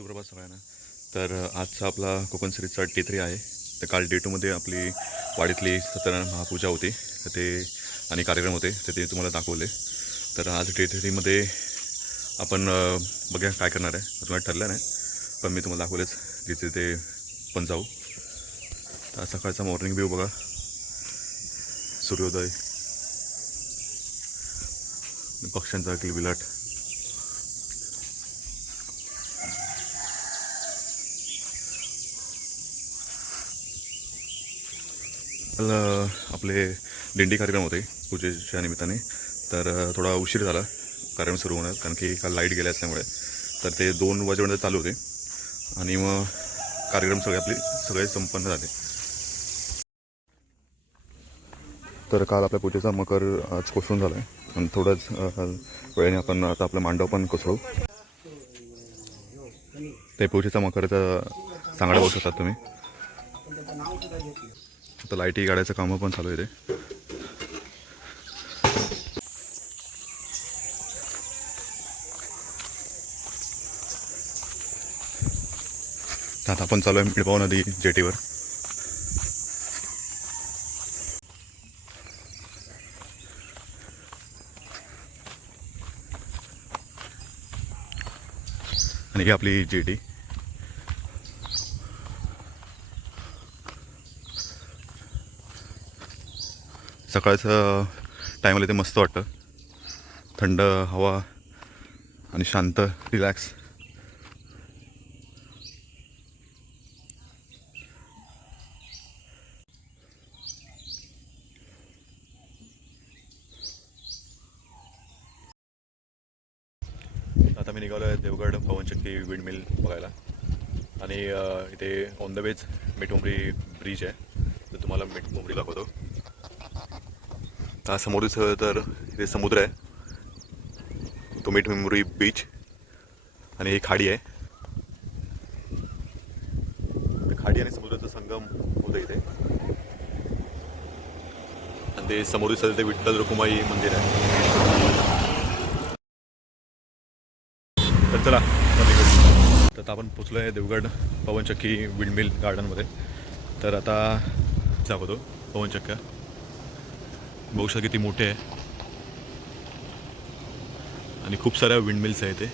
सुप्रभात सगळ्यांना. तर आजचा आपला कोकण सिरीजचा डे 3 आहे. तर काल डे 2मध्ये आपली वाडीतली सत्यनारायण महापूजा होती, तर ते आणि कार्यक्रम होते, तर ते तुम्हाला दाखवले. तर आज डे 3मध्ये आपण बघूया काय करणार आहे, अजून काय ठरलं नाही, पण मी तुम्हाला दाखवलेच जिथे ते पण जाऊ. तर सकाळचा मॉर्निंग व्ह्यू बघा, सूर्योदय, पक्ष्यांचा किलबिलाट. आपले दिंडी कार्यक्रम होते पूजेच्या निमित्ताने, तर थोडा उशीर झाला कार्यक्रम सुरू होण्यात, कारण की काल लाईट गेल्या असल्यामुळे. तर ते 2 वाजेपर्यंत चालू होते आणि मग कार्यक्रम सगळे संपन्न झाले. तर काल आपल्या पूजेचा मकर आज कोसळून झाला आहे आणि थोड्याच वेळेने आपण आता आपला मांडव पण कोसळू. ते पूजेचा मकरचा सांगाडा बघू शकतात तुम्ही. आता लाईटी गाड्याचं कामं पण चालू आहे ते. आता आपण चालू आहे मिळपाव नदी जेटीवर. आणि ही आपली जेटी. सकाळचं टायमाला ते मस्त वाटतं, थंड हवा आणि शांत रिलॅक्स. आता मी निघालो आहे देवगड पवनचक्की विंड मिल बघायला. आणि इथे on the ways Mithmumbari bridge आहे, तर तुम्हाला मिठमुंबरी दाखवतो. हा समोर दिसतं तर इथे समुद्र आहे, तो मिठमुंबरी बीच. आणि ही खाडी आहे, खाडी आणि समुद्राचा संगम होतं इथे. आणि ते समोर दिसतं ते विठ्ठल रुक्माई मंदिर आहे. तर चला तर आपण पोचलो आहे देवगड पवनचक्की विंडमिल गार्डनमध्ये. तर आता दाखवतो पवनचक्क्या, बघू शकता किती मोठे आहे आणि खूप साऱ्या विंडमिल्स आहे इथे.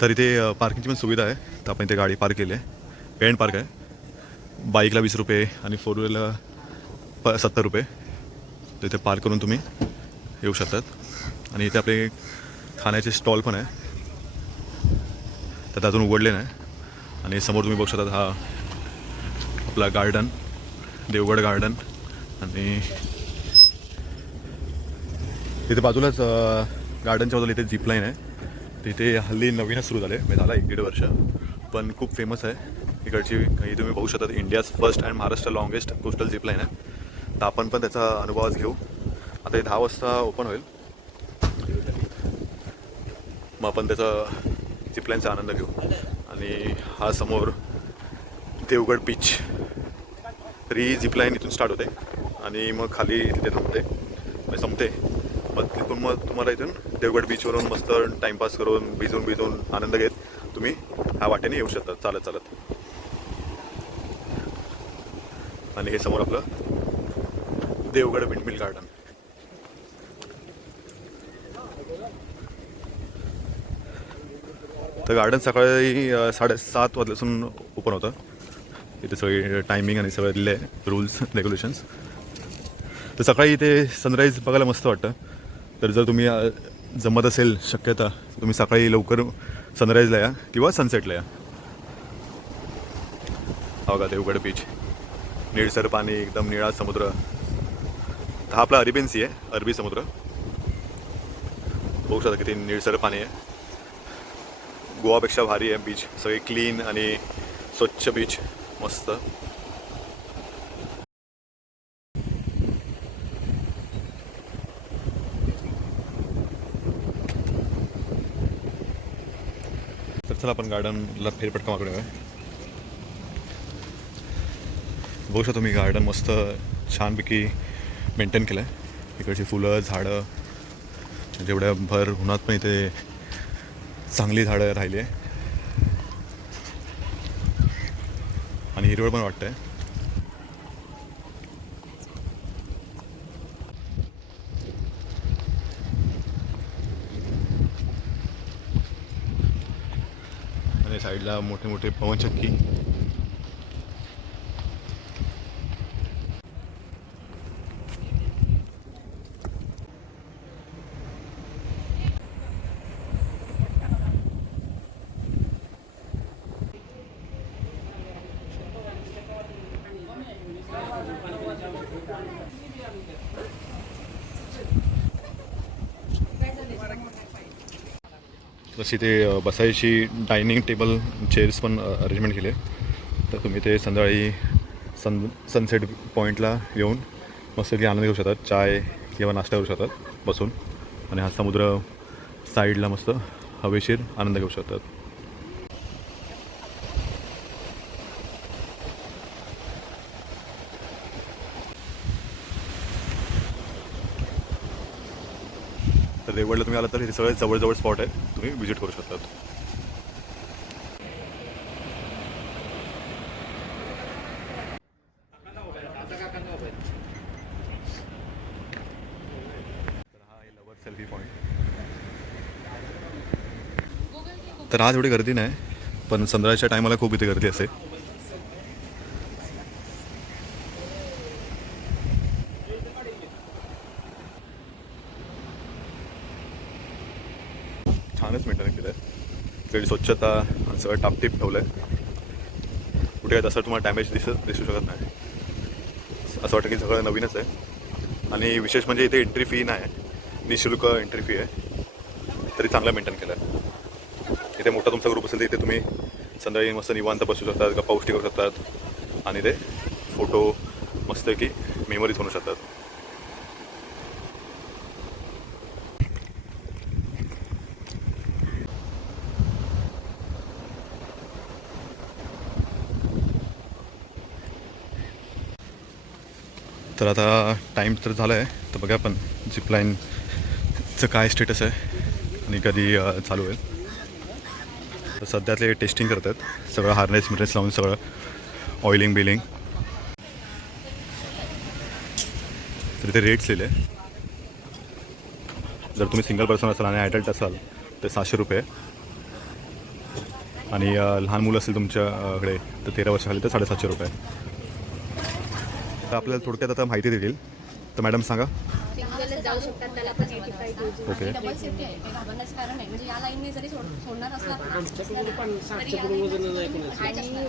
तर इथे पार्किंगची पण सुविधा आहे, तर आपण इथे गाडी पार्क केली आहे. पे अँड पार्क आहे, बाईकला 20 रुपये आणि 4 व्हीलरला 70 रुपये. तर इथे पार्क करून तुम्ही येऊ शकतात. आणि इथे आपले खाण्याचे स्टॉल पण आहे, तर अजून उघडले नाही. आणि समोर तुम्ही बघू शकता हा आपला गार्डन, देवगड गार्डन. आणि तिथे बाजूलाच गार्डनच्या बाजूला इथे झिपलाईन आहे. तिथे हल्ली नवीनच सुरू झाले, म्हणजे झाला 1-1.5 वर्ष, पण खूप फेमस आहे इकडची. ही तुम्ही बघू शकता, India's first and Maharashtra longest coastal zipline आहे. तर आपण पण त्याचा अनुभव घेऊ. आता हे 10 वाजता ओपन होईल, मग आपण त्याचा झिपलाईनचा आनंद घेऊ. आणि हा समोर देवगड बीच. तर ही झिपलाईन इथून स्टार्ट होते आणि मग खाली तिथे थांबते, म्हणजे संपते. मग तिथून मग तुम्हाला इथून देवगड बीचवरून मस्त टाईमपास करून भिजून आनंद घेत तुम्ही ह्या वाटेने येऊ शकता चालत चालत. आणि हे समोर आपलं देवगड विंडमिल गार्डन. तर गार्डन सकाळी 7:30 वाजल्यापासून ओपन होतं. इथे सगळी टायमिंग आणि सगळं दिलं आहे, रूल्स रेग्युलेशन्स. तर सकाळी इथे सनराईज बघायला मस्त वाटतं. तर जर तुम्ही जमत असेल शक्यता, तुम्ही सकाळी लवकर सनराईजला या किंवा सनसेटला या. हा बघा देवगड बीच, निळसर पाणी, एकदम निळा समुद्र. हा आपला अरेबियन सी आहे, अरबी समुद्र. बघू शकता किती निळसर पाणी आहे. गोवापेक्षा भारी आहे बीच, सगळे क्लीन आणि स्वच्छ बीच, मस्त. तर चला आपण गार्डनला फेरफटका मारूया. बघू शकता तुम्ही गार्डन मस्त छानपैकी मेंटेन केलं आहे. इकडची फुलं, झाडं, जेवढ्या भर उन्हात पण इथे चांगली झाडं राहिली आहे आणि हिरवळ पण वाटतं आहे. आणि साईडला मोठे मोठे पवनचक्की. तशी ते बसायची डायनिंग टेबल चेअर्स पण अरेंजमेंट केले. तर तुम्ही ते संध्याकाळी सनसेट पॉईंटला येऊन मस्त की आनंद घेऊ शकतात. चाय किंवा नाश्ता करू शकतात बसून. आणि हा समुद्र साईडला मस्त हवेशीर आनंद घेऊ शकतात. तर रेवडला तुम्ही आला तर हे सगळे जवळजवळ स्पॉट आहे, तुम्ही व्हिजिट करू शकतात. तर हा आहे लवर सेल्फी पॉईंट. तर आज एवढी गर्दी नाही, पण संध्याकाळच्या टायमाला खूप इथे गर्दी असते. छानच मेंटेन केलं आहे. सगळी स्वच्छता सगळं टापटीप ठेवलं आहे. कुठे काय तसं तुम्हाला डॅमेज दिसू शकत नाही. असं वाटतं की सगळं नवीनच आहे. आणि विशेष म्हणजे इथे एंट्री फी नाही, निःशुल्क एंट्री फी आहे. तरी चांगलं मेंटेन केलं आहे. इथे मोठा तुमचा ग्रुप असेल तर इथे तुम्ही संध्याकाळी मस्त निवांत बसू शकतात, गप्पा गोष्टी करू शकतात आणि ते फोटो मस्त की मेमरीज बनवू शकतात. तर आता टाईम तर झाला आहे, तर बघा आपण झिपलाईनचं काय स्टेटस आहे आणि कधी चालू होईल. तर सध्यातले टेस्टिंग करतात, सगळं हार्नेस मिरेस लावून सगळं ऑइलिंग बिलिंग. तर इथे रेट्स लिहिले. जर तुम्ही सिंगल पर्सन असाल आणि ॲडल्ट असाल तर 700 रुपये, आणि लहान मुलं असेल तुमच्याकडे तर 13 वर्षाखाली तर 750 रुपये. तर आपल्याला थोडक्यात आता माहिती देतील. तर मॅडम सांगा. जाऊ शकतात त्याला पण 85 kg. ओके. डबल सेफ्टी आहे, काही घाबरण्याचं कारण नाही. म्हणजे या लाईनने जरी सोडणार असला आणि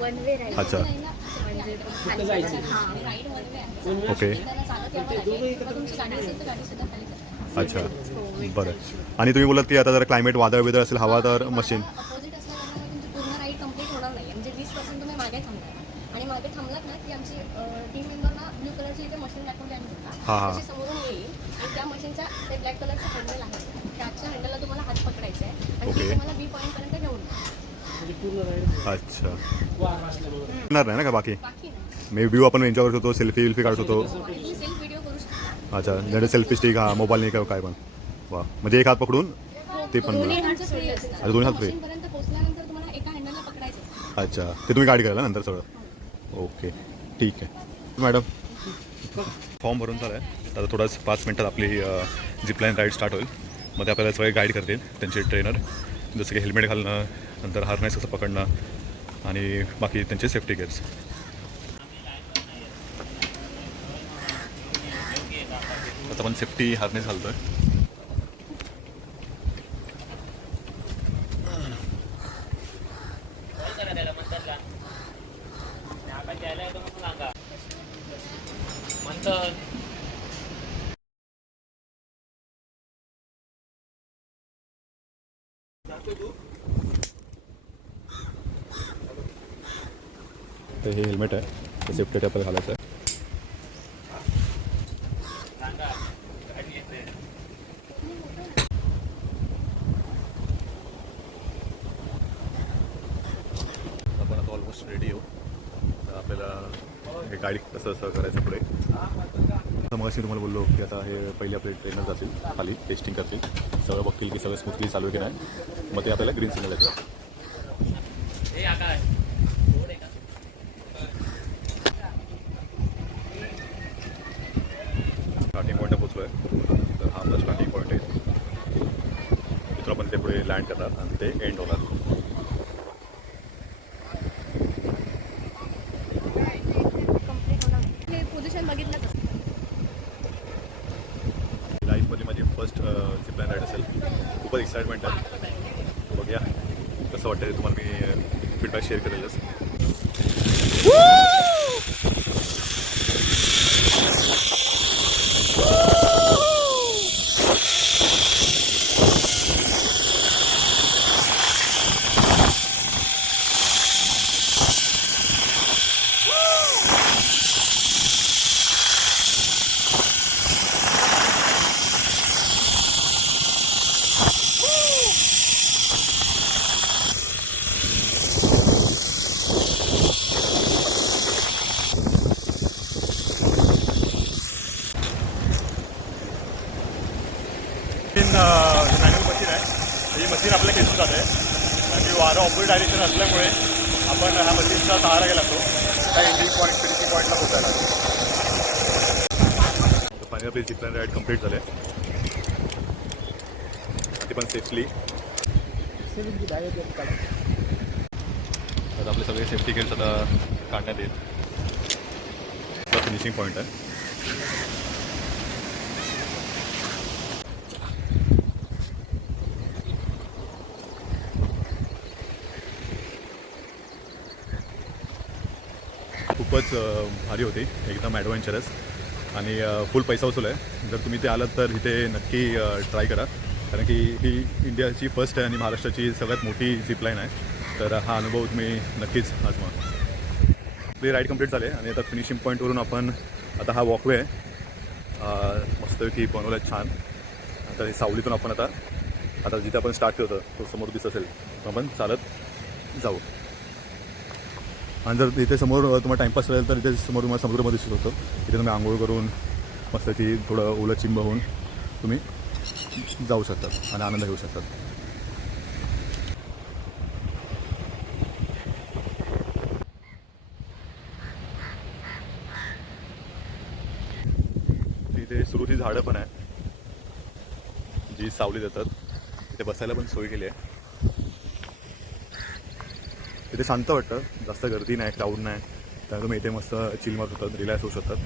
वन वे राईड. अच्छा. म्हणजे खाली जायचं. हां, आणि राईड वन वे आहे. ओके. त्यांना चालत यावं लागेल. किंवा तुमची गाडी असेल तर गाडी सुद्धा खाली जाते. अच्छा, बरं. आणि तुम्ही बोलत की आता जर क्लायमेट वादळ बिदळ असेल, हवा, तर मशीन अपोजिट असल्यामुळे तुमची पूर्ण राईड कंप्लीट होणार नाही. म्हणजे 20% तुम्ही मागे थांबणार आणि मागे थांबलात ना की आमची टीम मेंबरना ब्ल्यू कलरची इथे मशीन दाखवली आम्ही हां, हां. तशी समोरून येईल आणि त्या मशीनचा ते ब्लॅक कलरचं हँडल आहे, त्याच्या हँडलला तुम्हाला हात पकडायचा आहे आणि ओके. ते तुम्हाला बी पॉईंटपर्यंत घेऊन जाईल. अच्छा. होणार नाही ना का बाकी बाकी मे व्ह्यू आपण एन्जॉय करू शकतो, सेल्फी काढू शकतो. तुम्ही सेल्फ व्हिडिओ करू शकता. अच्छा, म्हणजे सेल्फी स्टिक, हा मोबाईल नाही काय पण. वा, म्हणजे एक हात पकडून ते पण. दोन्ही हँडचं फ्री असतात. अच्छा, दोन्ही हात free. मशीनपर्यंत पोहोचल्यानंतर तुम्हाला एका हँडलला पकडायचं आहे. अच्छा, ते तुम्ही गाडी करायला नंतर सगळं. ओके, ठीक आहे मॅडम. फॉर्म भरून झाला आहे. आता थोडाच 5 मिनटात आपली झिपलाईन राईड स्टार्ट होईल. मध्ये आपल्याला सगळे गाईड करतील त्यांचे ट्रेनर, जसं की हेल्मेट घालणं, नंतर हार्नेस कसं पकडणं आणि बाकी त्यांचे सेफ्टी गेअर्स. आता आपण सेफ्टी हार्नेस घालतो आहे. तर हे हेल्मेट आहे, ते सेफ्टी आपल्याला घालायचं आहे. आपण आता ऑलमोस्ट रेडी येऊ. तर आपल्याला हे गाडी कसं करायचं पुढे. मग अशी तुम्हाला बोललो की आता हे पहिले आपले ट्रेनर जातील खाली टेस्टिंग करतील, सगळं बघतील की सगळं स्मूथली चालू आहे की नाही, मग ते आपल्याला ग्रीन सिग्नल देतात. स्टार्टिंग पॉईंटला पोचलो आहे. तर हा आपला स्टार्टिंग पॉईंट आहे. तिथून आपण ते पुढे लँड करणार आणि ते एंड होणार. कम्प्लीट होणार हे पोझिशन बघितलंच असतं. लाईफमध्ये माझी फर्स्ट झिपलाईन राईड असेल. खूपच एक्साइटमेंट आहे. बघूया कसं वाटतं ते तुम्हाला मी फीडबॅक शेअर करेलच. मॅन्युअल मशीन आहे. ही मशीन आपल्या खेचून जाते आणि वारं ऑपोजिट डायरेक्शन असल्यामुळे आपण ह्या मशीनचा सहारा घ्यायला लागतो त्या एंडिंग पॉईंट फिनिशिंग पॉईंटला पोचायला. फायनल आपली झिपलाईन राईड कम्प्लीट झाले, ते पण सेफली. तर आपले सगळे सेफ्टी गेअर्स आता काढण्यात येईल. फिनिशिंग पॉईंट आहे. खूपच भारी होती, एकदम ॲडव्हेंचरस आणि फुल पैसा वसूल आहे. जर तुम्ही ते आलात तर इथे नक्की ट्राय करा, कारण की ही इंडियाची फर्स्ट आहे आणि महाराष्ट्राची सगळ्यात मोठी झिपलाईन आहे. तर हा अनुभव तुम्ही नक्कीच आजमा. आपली राईड कंप्लीट झाले आणि आता फिनिशिंग पॉईंटवरून आपण आता हा वॉकवे आहे मस्तपैकी बनवला आहे छान. आता हे सावलीतून आपण आता जिथे आपण स्टार्ट केलं होतं तो समोर दिसत असेल तर आपण चालत जाऊ. आणि जर इथे समोर तुम्हाला टाईमपास असेल तर इथे समोर तुम्हाला समुद्रामध्ये दिसत होतं. इथे तुम्ही आंघोळ करून मस्तपैकी थोडं ओलं चिंब होऊन तुम्ही जाऊ शकतात आणि आनंद घेऊ शकतात. इथे सुरुची झाडं पण आहे जी सावली देतात. इथे बसायला पण सोय केली आहे. इथे शांत वाटतं, जास्त गर्दी नाही, क्राऊड नाही, त्यामुळे तुम्ही इथे मस्त चिल मारत होतात, रिलॅक्स होऊ शकतात.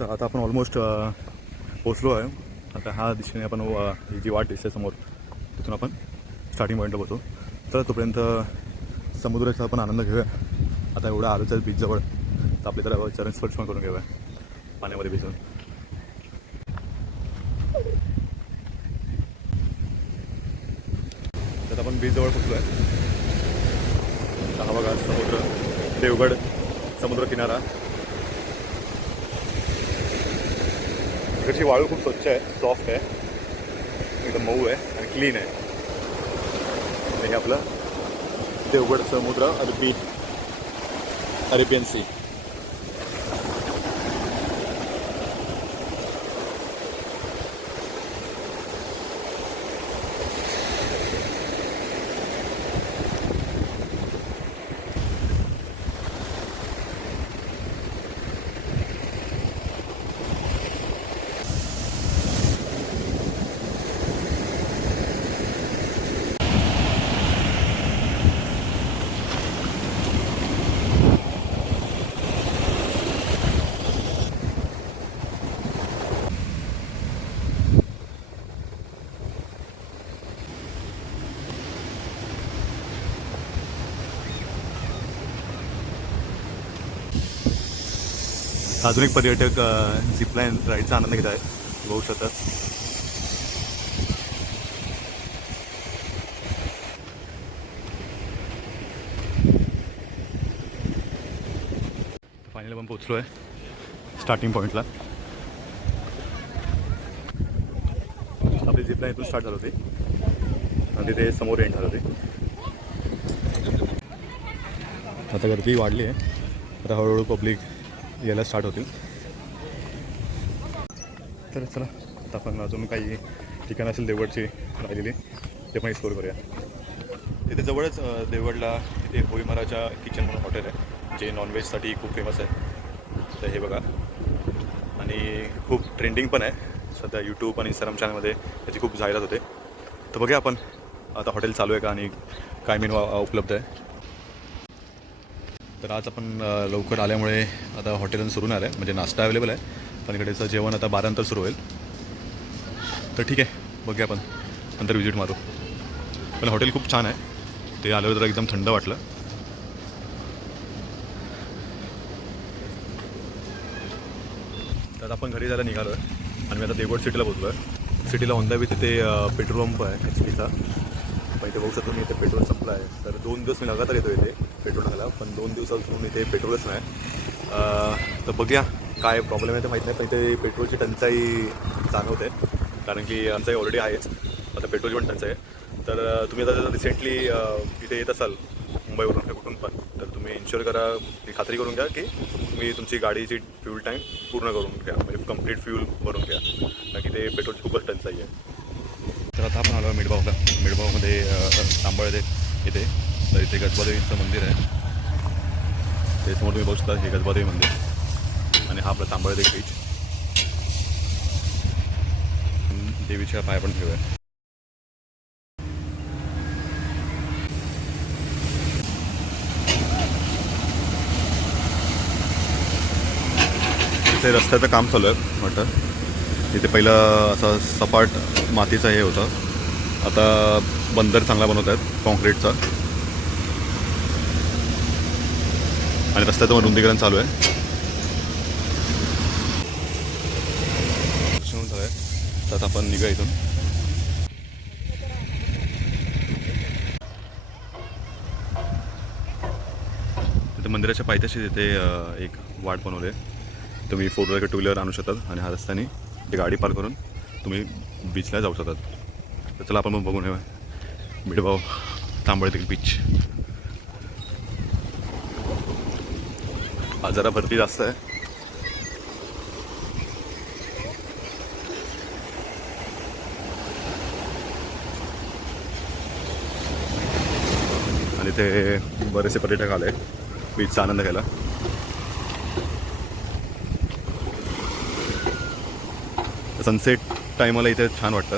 तर आता आपण ऑलमोस्ट पोचलो आहे. आता ह्या दिशेने आपण ही जी वाट दिसते समोर तिथून आपण स्टार्टिंग पॉईंटला पोचू. तर तोपर्यंत समुद्राचा आपण आनंद घेऊया. आता एवढ्या आरोच्या बीचजवळ तर आपले तर चरण स्पर्श पण करून घेऊया पाण्यामध्ये भिजून. तर आपण बीचजवळ पोचलो आहे. हा बघा समुद्र, देवगड समुद्र किनारा. इकडची वाळू खूप स्वच्छ आहे, सॉफ्ट आहे, एकदम मऊ आहे आणि क्लीन आहे. आणि हे आपलं देवगड समुद्र अरेबियन सी. अजून एक पर्यटक झिपलाईन राईडचा आनंद घेत आहेत, बघू शकतात. फायनली आपण पोचलो आहे स्टार्टिंग पॉईंटला. झिपलाईन इथून स्टार्ट झाली होती आणि तिथे समोर एंड झालं होते. आता गर्दी वाढली आहे. आता हळूहळू पब्लिक यायला स्टार्ट होतील. तर चला आता आपण अजून काही ठिकाणं असेल देवगडची राहिलेली ते पण एक्सप्लोर करूया. तिथे जवळच देवगडला तिथे होळीमाराच्या किचन म्हणून हॉटेल आहे जे नॉनव्हेजसाठी खूप फेमस आहे. तर हे बघा आणि खूप ट्रेंडिंग पण आहे सध्या यूट्यूब आणि इंस्टाग्राम चॅनलमध्ये त्याची खूप जाहिरात होते. तर बघूया आपण आता हॉटेल चालू आहे का आणि काय मेनू उपलब्ध आहे. तर आज आपण लवकर आल्यामुळे आता हॉटेल सुरू नाही आहे म्हणजे नाश्ता अवेलेबल आहे पण इकडेचं जेवण आता 12 नंतर सुरू होईल. तर ठीक आहे बघूया आपण नंतर व्हिजिट मारू. पण हॉटेल खूप छान आहे. ते आल्यावर जरा एकदम थंड वाटलं. तर आपण घरी जायला निघालो आहे आणि मी आता देवगड सिटीला पोहोचलो आहे. सिटीला ऑन द वे तिथे पेट्रोल पंप आहे HP चा. पण इथे बघू शकतो मी इथे पेट्रोल संपलं आहे. तर 2 दिवस मी लगातार येतो इथे पेट्रोल टाकायला पण 2 दिवसापासून इथे पेट्रोलच नाही. तर बघूया काय प्रॉब्लेम आहे ते माहीत नाही पण इथे पेट्रोलची टंचाई जाणवते कारण की टंचाई ऑलरेडी आहेच. आता पेट्रोलची पण टंचाई आहे. तर तुम्ही आता जर रिसेंटली इथे येत असाल मुंबईवरून किंवा कुठून पण तर तुम्ही इन्श्युअर करा ही खात्री करून घ्या की तुम्ही तुमची गाडीची फ्यूल टँक पूर्ण करून घ्या म्हणजे कंप्लीट फ्यूल भरून घ्या कारण की ते पेट्रोलची खूपच टंचाई आहे. तर आता आपण आलो मिडगावला. मिडगावमध्ये तांबळ इथे तर इथे गजबादेवीचं मंदिर आहे. ते समोर तुम्ही बघू शकता हे गजबादेवी मंदिर आणि हा आपला तांबळदेवी बीच. देवीच्या पाय पण घेऊया. इथे रस्त्याचं काम चालू आहे म्हटलं. इथे पहिलं असं सपाट मातीचं हे होतं आता बंदर चांगला बनवत आहेत कॉन्क्रीटचा आणि रस्त्याचं रुंदीकरण चालू आहे. तर आता आपण निघा इथून. तिथे मंदिराच्या पायथ्याशी तिथे एक वाट बनवली आहे. तुम्ही 4 व्हीलर किंवा 2 व्हीलर आणू शकतात आणि हा रस्त्याने ते गाडी पार्क करून तुम्ही बीचला जाऊ शकतात. तर चला आपण मग बघून येऊया मिडगाव तांबळदेवी बीच. आज जरा भरती जास्त आहे. आणि इथे बरेचसे पर्यटक आले बीचचा आनंद घ्यायला. सनसेट टाईमाला इथे छान वाटतं.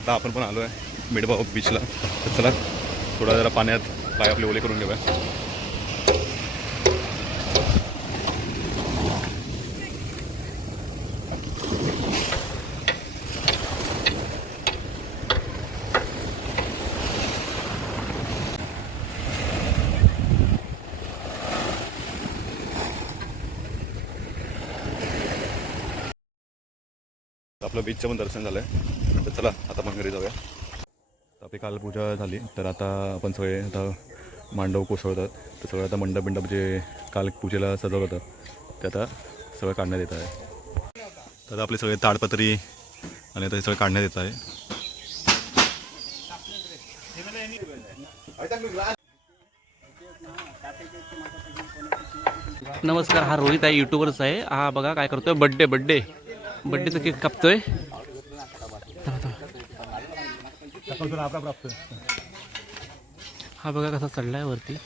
आता आपण पण आलो आहे मिडगाव बीचला. तर चला थोडा जरा पाण्यात पाय आपले ओले करून घेऊया. आपलं बीचचं पण दर्शन झालं आहे. तर चला आता आपण घरी जाऊया. आपली काल पूजा झाली तर आता आपण सगळे आता मांडव कोसळतात. तर सगळं आता मंडप जे काल पूजेला सजवलं होतं ते आता सगळं काढण्यात येत आहे. तर आपले सगळे ताडपत्री आणि आता हे सगळं काढण्यात येत आहे. नमस्कार, हा रोहित आहे, यूट्यूबरच आहे. हा बघा काय करतोय, बड्डेचा केक कापतोय. हा बघा कसा चढलाय वरती.